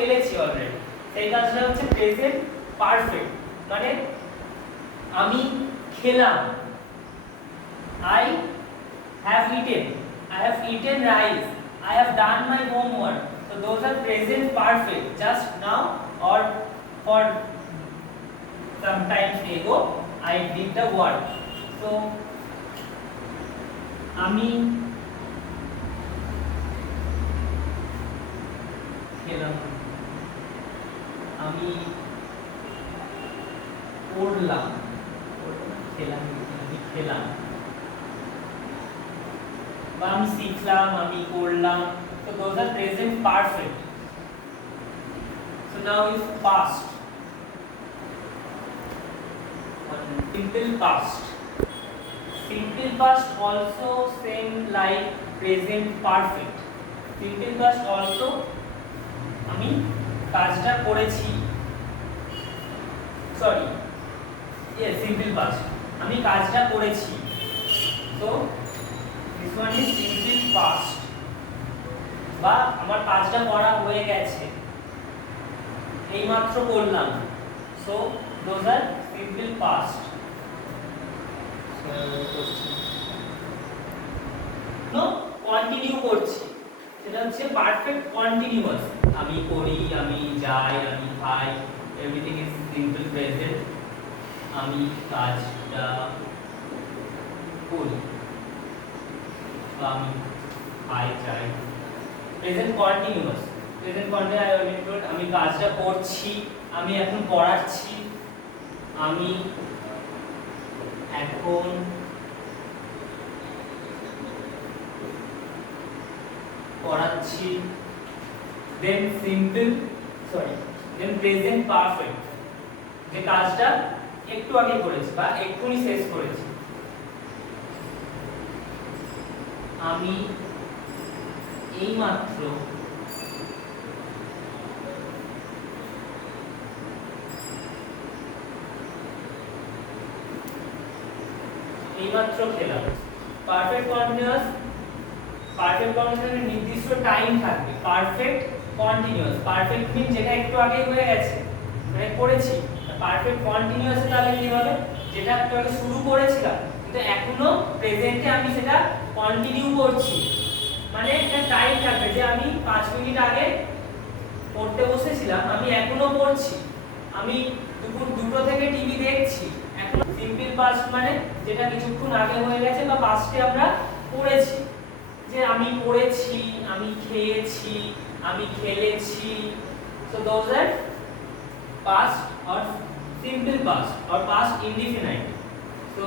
ফেলেছি অলরেডি, সেই কাজটা হচ্ছে প্রেজেন্ট পারফেক্ট। মানে আমি খেলাম, I have eaten, I have eaten rice, I have done my homework. So those are present perfect. Just now or for some time ago I did the work. So আমি খেলাম, আমি পড়লাম, খেলাম, আমি খেলাম, বা আমি শিখলাম, আমি করলাম। So those are present perfect. So now is past, simple past. Simple past also same like present perfect. Simple past also আমি কাজটা করেছি, সরি, yes, simple past আমি কাজটা করেছি। So this one is simple past, বা আমার কাজটা করা হয়ে গেছে, এইমাত্র করলাম। So those are simple past. No, continue করছি, সেটা হচ্ছে পারফেক্ট কন্টিনিউয়াস। আমি করি, আমি যাই, আমি খাই, এভরিথিং ইজ সিম্পল প্রেজেন্ট। আমি কাজটা করি, বা আমি খাই, যাই, present continuous. Present continuous I already told. আমি কাজটা করছি, আমি এখন পড়াচ্ছি, আমি এখন পড়াচ্ছি। দেন সিম্পল, সরি, দেন প্রেজেন্ট পারফেক্ট, যে কাজটা একটু আগে করেছি বা এক্ষুনি শেষ করেছি। আমি এইমাত্র খেলাম। পারফেক্ট কন্টিনিউয়াস, পারফেক্ট কন্টিনিউয়াস নির্দিষ্ট টাইম থাকবে। পারফেক্ট কন্টিনিউয়াস, পারফেক্ট মিন যেটা একটু আগে হয়ে গেছে, মানে করেছি। পারফেক্ট কন্টিনিউয়াস তাহলে কি হবে, যেটা একটু আগে শুরু করেছিলাম কিন্তু এখনো প্রেজেন্টে আমি সেটা কন্টিনিউ করছি। মানে একটা টাইম থাকবে যে আমি 5 মিনিট আগে পড়তে বসেছিলাম, আমি এখনো পড়ছি। আমি দুপুর 2টো থেকে টিভি দেখছি, এখন সিম্পল পাস্ট মানে যেটা কিছুক্ষণ আগে হয়ে গেছে বা পাস্টে আমরা পড়েছি, যে আমি পড়েছি, আমি খেয়েছি, আমি খেলেছি। So those are past or simple past or past indefinite. So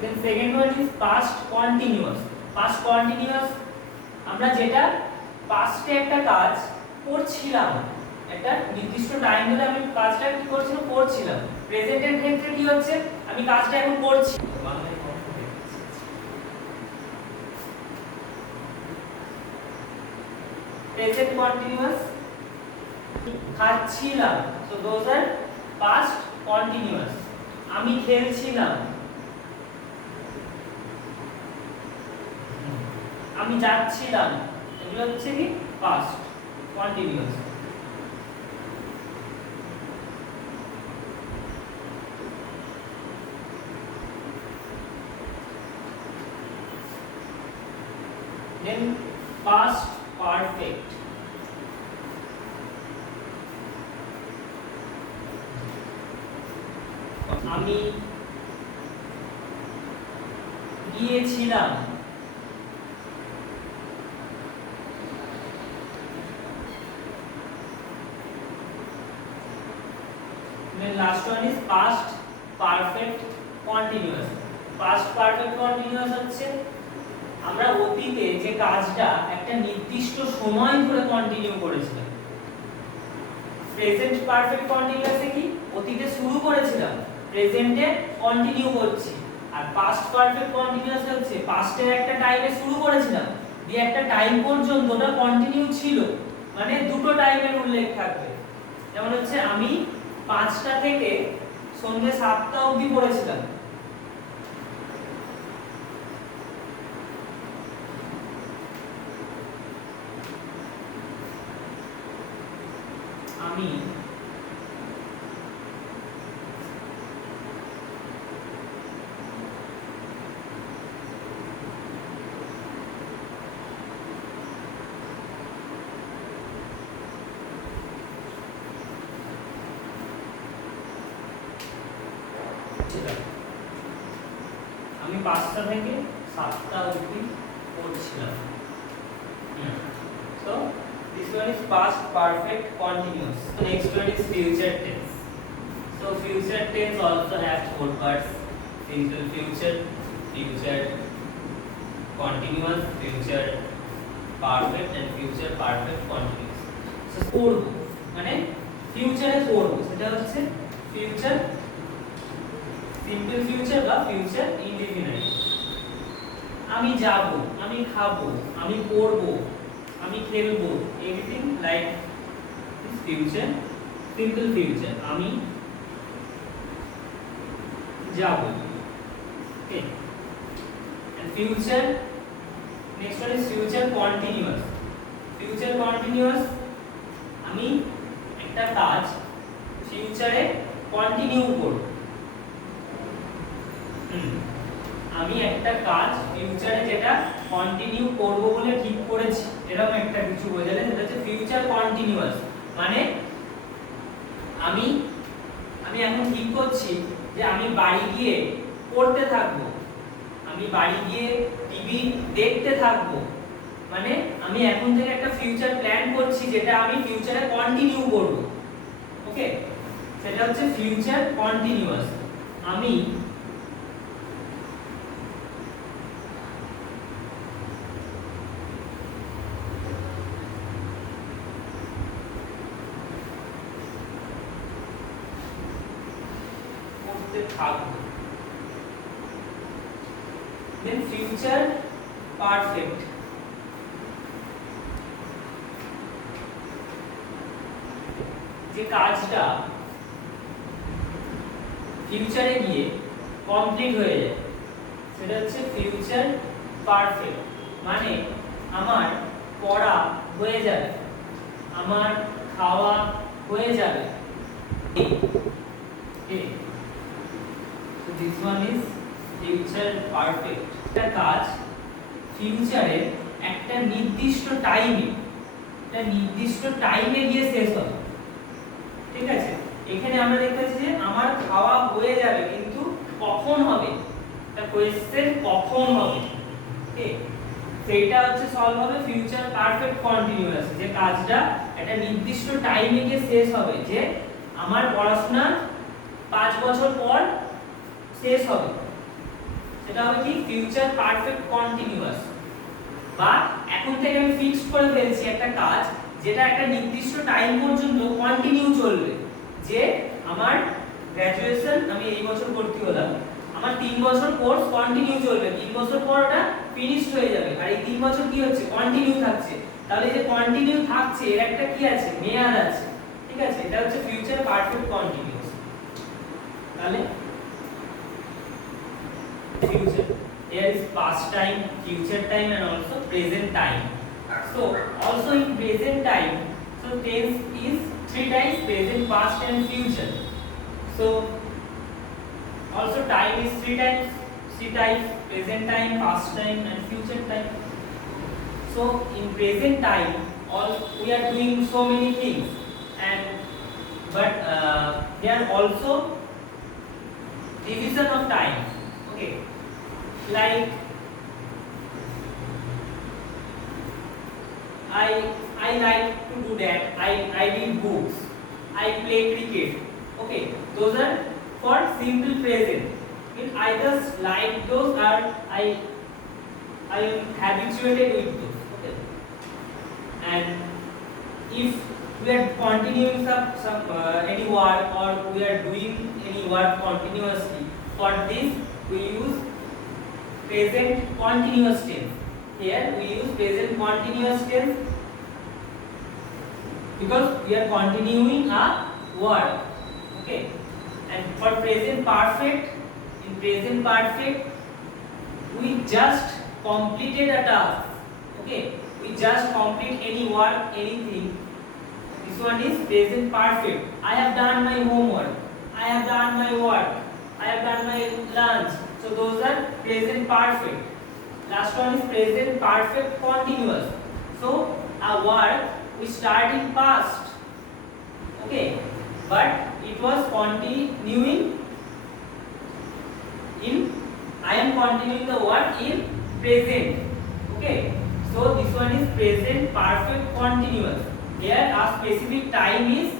then second one is past continuous. Past continuous আমরা যেটা পাস্টে একটা কাজ করছিলাম, একটা নির্দিষ্ট টাইম ধরে আমি কাজটা কি করছিলাম, করছিলাম। প্রেজেন্টের ক্ষেত্রে কি হচ্ছে, আমি কাজটা এখন করছি। প্রেজেন্ট কন্টিনিউয়াস, খাচ্ছিলাম, so those are past continuous. আমি খেলছিলাম, আমি যাচ্ছিলাম, এগুলো হচ্ছে কি পাস্ট কন্টিনিউয়াস। দেন পাস্ট পারফেক্ট, আমি গিয়েছিলাম, then last one is past perfect continuous. past perfect continuous হচ্ছে আমরা অতীতে যে কাজটা একটা নির্দিষ্ট সময় ধরে কন্টিনিউ করেছিলাম। প্রেজেন্ট পারফেক্ট কন্টিনিউয়াসে কি অতীতে শুরু করেছিলাম, প্রেজেন্টে কন্টিনিউ করছি। আর পাস্ট পারফেক্ট কন্টিনিউয়াস হচ্ছে পাস্টের একটা টাইমে শুরু করেছিলাম, দিয়ে একটা টাইম পর্যন্ত ওটা কন্টিনিউ ছিল, মানে দুটো টাইমের উল্লেখ থাকবে। যেমন হচ্ছে আমি 5টা থেকে সন্ধ্যে 7টা অবধি পড়েছিলাম। আমি আমি 5টা থেকে 7টা অবধি পড়ছিলাম। So this one is past perfect continuous. The next one is future tense. So future tense also has four parts: simple future, future continuous, future perfect and future perfect continuous. So করব মানে ফিউচারে করব সেটা হচ্ছে future simple future বা future indefinite. আমি যাব, আমি খাবো, আমি পড়বো, আমি খেলবো, everything like this future simple future. আমি যাব, okay. And future next one is future continuous. Future continuous আমি একটা কাজ ফিউচারে কন্টিনিউ করব। আমি একটা কাজ ফিউচারে যেটা কন্টিনিউ করব বলে ঠিক করেছি, এরকম একটা কিছু বোঝালে সেটা হচ্ছে ফিউচার কন্টিনিউয়াস। মানে আমি এখন ঠিক করছি যে আমি বাড়ি গিয়ে পড়তে থাকব, আমি বাড়ি গিয়ে টিভি দেখতে থাকব। মানে আমি এখন থেকে একটা ফিউচার প্ল্যান করছি যেটা আমি ফিউচারে কন্টিনিউ করব, ওকে। সেটা হচ্ছে ফিউচার কন্টিনিউয়াস। আমি থাকবো। then future perfect যে কাজটা ফিউচারে গিয়ে কমপ্লিট হয়ে যায় সেটা হচ্ছে ফিউচার পারফেক্ট। মানে আমার পড়া হয়ে যাবে, আমার খাওয়া হয়ে যাবে। So this one is future perfect. একটা কাজ ফিউচারে একটা নির্দিষ্ট টাইমে গিয়ে শেষ হবে, ঠিক আছে। এখানে আমরা দেখতে পাচ্ছি যে আমার খাওয়া হয়ে যাবে, কিন্তু কখন হবে, এটা কোশ্চেন কখন হবে, ওকে। সেইটা হচ্ছে সলভ হবে ফিউচার পারফেক্ট কন্টিনিউয়াস, যে কাজটা একটা নির্দিষ্ট টাইমে গিয়ে শেষ হবে, যে আমার পড়াশোনা 5 বছর পর শেষ হবে, সেটা হবে কি ফিউচার পারফেক্ট কন্টিনিউয়াস। বা এখন থেকে আমি ফিক্সড করে ফেলছি একটা কাজ যেটা একটা নির্দিষ্ট টাইম পর্যন্ত কন্টিনিউ চলবে, যে আমার গ্র্যাজুয়েশন আমি এই বছর ভর্তি হলাম, আমার 3 বছর কোর্স কন্টিনিউ চলবে, 3 বছর পর ওটা ফিনিশড হয়ে যাবে, আর এই 3 বছর কি হচ্ছে কন্টিনিউ থাকছে। তাহলে যে কন্টিনিউ থাকছে এর একটা কি আছে, মেয়াদ আছে, ঠিক আছে। এটা হচ্ছে ফিউচার পারফেক্ট কন্টিনিউয়াস। তাহলে future, there is past time, future time and also present time. So also in present time, so tense is 3 times: present, past and future. So also time is 3 times: present time, past time and future time. So in present time all we are doing so many things, and but there are also division of time, okay. Like I like to do that. I read books, I play cricket, okay. Those are for simple present. If I just like those, or I am habituated with those, okay. And if we are continuing some any work, or we are doing any work continuously, for this we use present continuous tense. Here we use present continuous tense because we are continuing our work, okay. And for present perfect, in present perfect, we just completed a task. Okay, we just complete any work, anything. This one is present perfect. I have done my homework. I have done my work. I have done my lunch. So those are present perfect. Last one is present perfect continuous. So a work we start in past. Okay, but it was continuing in. I am continuing the work in present. Okay, so this one is present perfect continuous. Here a specific time is,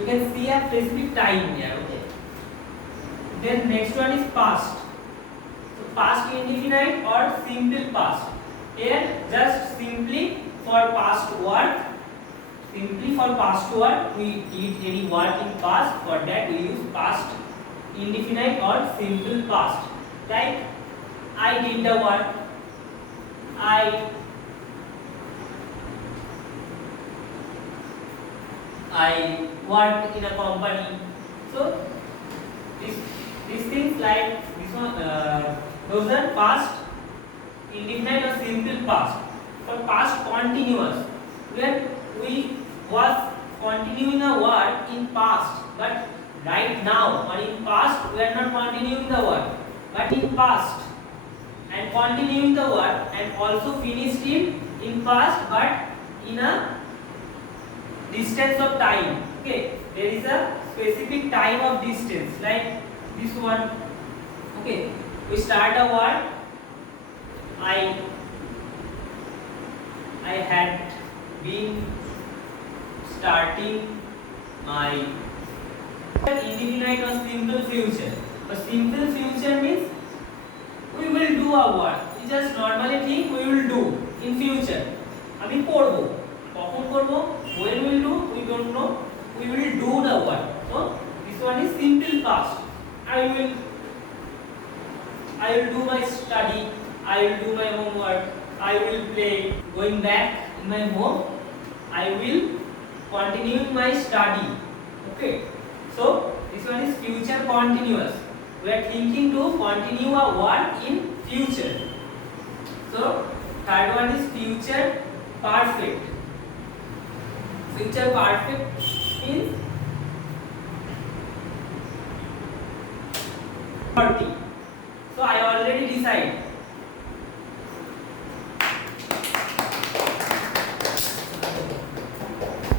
you can see a specific time here. Okay, then next one is past. So past indefinite or simple past. Here just simply for past work. Simply for past work we did any work in past. For that we use past indefinite or simple past. Like I did the work. I worked in a company. So these things like this one, those are past indefinite or simple past. For past continuous, where we was continuing a work in past, but right now or in past we are not continuing the work, but in past and continuing the work and also finished in past, but in a distance of time. Okay, there is a specific time of distance, like this one. Okay, we start a work. I had been starting my indefinite or simple future. A simple future means we will do our work. We just normally think we will do in future. আমি করব, কখন করব, when will do, we don't know. We will do the work. So this one is simple past. I will do my study. I will do my homework. I will play. Going back in my home, I will continue my study. Okay. So this one is future continuous. We are thinking to continue our work in future. So third one is future perfect. Future perfect means 30.